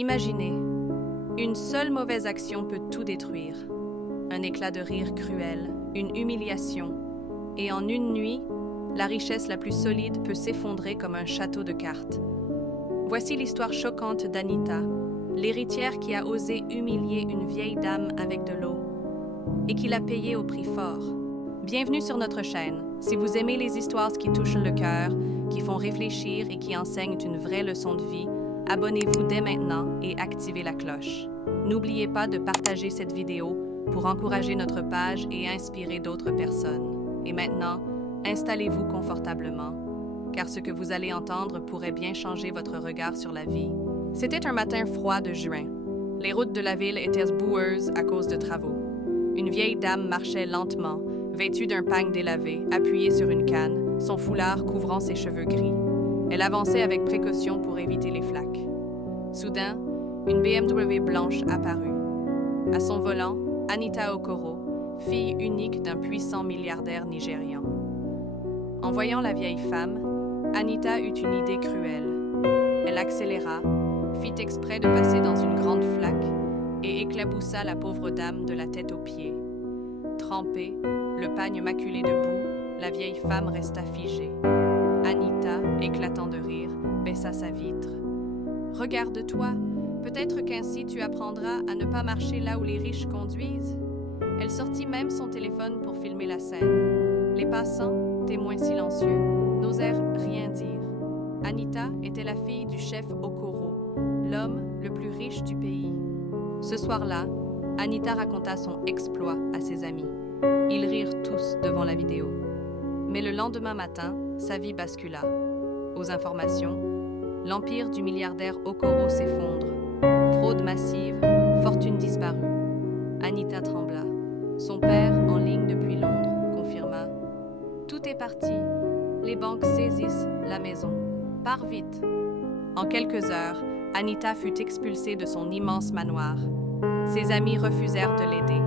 Imaginez, une seule mauvaise action peut tout détruire. Un éclat de rire cruel, une humiliation, et en une nuit, la richesse la plus solide peut s'effondrer comme un château de cartes. Voici l'histoire choquante d'Anita, l'héritière qui a osé humilier une vieille dame avec de l'eau, et qui l'a payée au prix fort. Bienvenue sur notre chaîne. Si vous aimez les histoires qui touchent le cœur, qui font réfléchir et qui enseignent une vraie leçon de vie, abonnez-vous dès maintenant et activez la cloche. N'oubliez pas de partager cette vidéo pour encourager notre page et inspirer d'autres personnes. Et maintenant, installez-vous confortablement, car ce que vous allez entendre pourrait bien changer votre regard sur la vie. C'était un matin froid de juin. Les routes de la ville étaient boueuses à cause de travaux. Une vieille dame marchait lentement, vêtue d'un pagne délavé, appuyée sur une canne, son foulard couvrant ses cheveux gris. Elle avançait avec précaution pour éviter les flaques. Soudain, une BMW blanche apparut. À son volant, Anita Okoro, fille unique d'un puissant milliardaire nigérian. En voyant la vieille femme, Anita eut une idée cruelle. Elle accéléra, fit exprès de passer dans une grande flaque et éclaboussa la pauvre dame de la tête aux pieds. Trempée, le pagne maculé de boue, la vieille femme resta figée. Anita, éclatant de rire, baissa sa vitre. « Regarde-toi, peut-être qu'ainsi tu apprendras à ne pas marcher là où les riches conduisent. » Elle sortit même son téléphone pour filmer la scène. Les passants, témoins silencieux, n'osèrent rien dire. Anita était la fille du chef Okoro, l'homme le plus riche du pays. Ce soir-là, Anita raconta son exploit à ses amis. Ils rirent tous devant la vidéo. Mais le lendemain matin, sa vie bascula. Aux informations, l'empire du milliardaire Okoro s'effondre. Fraude massive, fortune disparue. Anita trembla. Son père, en ligne depuis Londres, confirma. Tout est parti. Les banques saisissent la maison. Pars vite. En quelques heures, Anita fut expulsée de son immense manoir. Ses amis refusèrent de l'aider.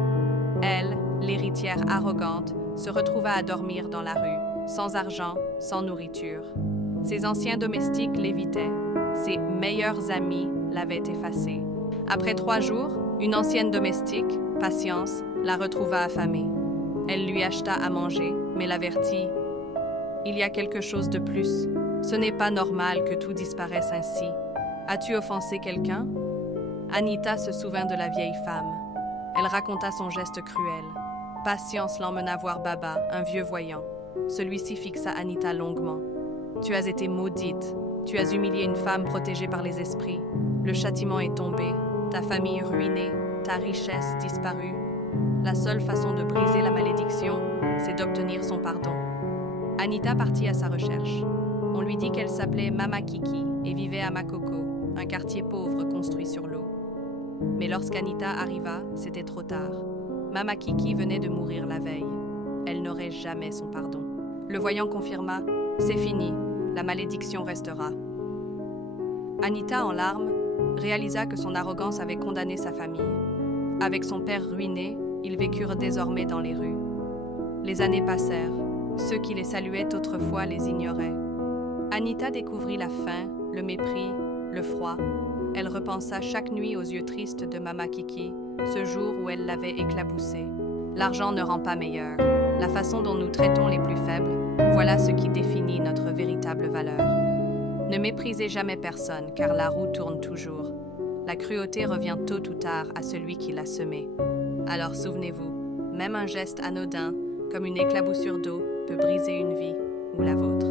Elle, l'héritière arrogante, se retrouva à dormir dans la rue, sans argent, sans nourriture. Ses anciens domestiques l'évitaient. Ses meilleurs amis l'avaient effacée. Après 3 jours, une ancienne domestique, Patience, la retrouva affamée. Elle lui acheta à manger, mais l'avertit. « Il y a quelque chose de plus. Ce n'est pas normal que tout disparaisse ainsi. As-tu offensé quelqu'un ?» Anita se souvint de la vieille femme. Elle raconta son geste cruel. Patience l'emmena voir Baba, un vieux voyant. Celui-ci fixa Anita longuement. « Tu as été maudite. Tu as humilié une femme protégée par les esprits. Le châtiment est tombé. Ta famille ruinée. Ta richesse disparue. La seule façon de briser la malédiction, c'est d'obtenir son pardon. » Anita partit à sa recherche. On lui dit qu'elle s'appelait Mama Kiki et vivait à Makoko, un quartier pauvre construit sur l'eau. Mais lorsqu'Anita arriva, c'était trop tard. Mama Kiki venait de mourir la veille. Elle n'aurait jamais son pardon. Le voyant confirma « C'est fini, la malédiction restera. » Anita, en larmes, réalisa que son arrogance avait condamné sa famille. Avec son père ruiné, ils vécurent désormais dans les rues. Les années passèrent. Ceux qui les saluaient autrefois les ignoraient. Anita découvrit la faim, le mépris, le froid. Elle repensa chaque nuit aux yeux tristes de Mama Kiki, ce jour où elle l'avait éclaboussée. L'argent ne rend pas meilleur. La façon dont nous traitons les plus faibles, voilà ce qui définit notre véritable valeur. Ne méprisez jamais personne, car la roue tourne toujours. La cruauté revient tôt ou tard à celui qui l'a semée. Alors souvenez-vous, même un geste anodin, comme une éclaboussure d'eau, peut briser une vie ou la vôtre.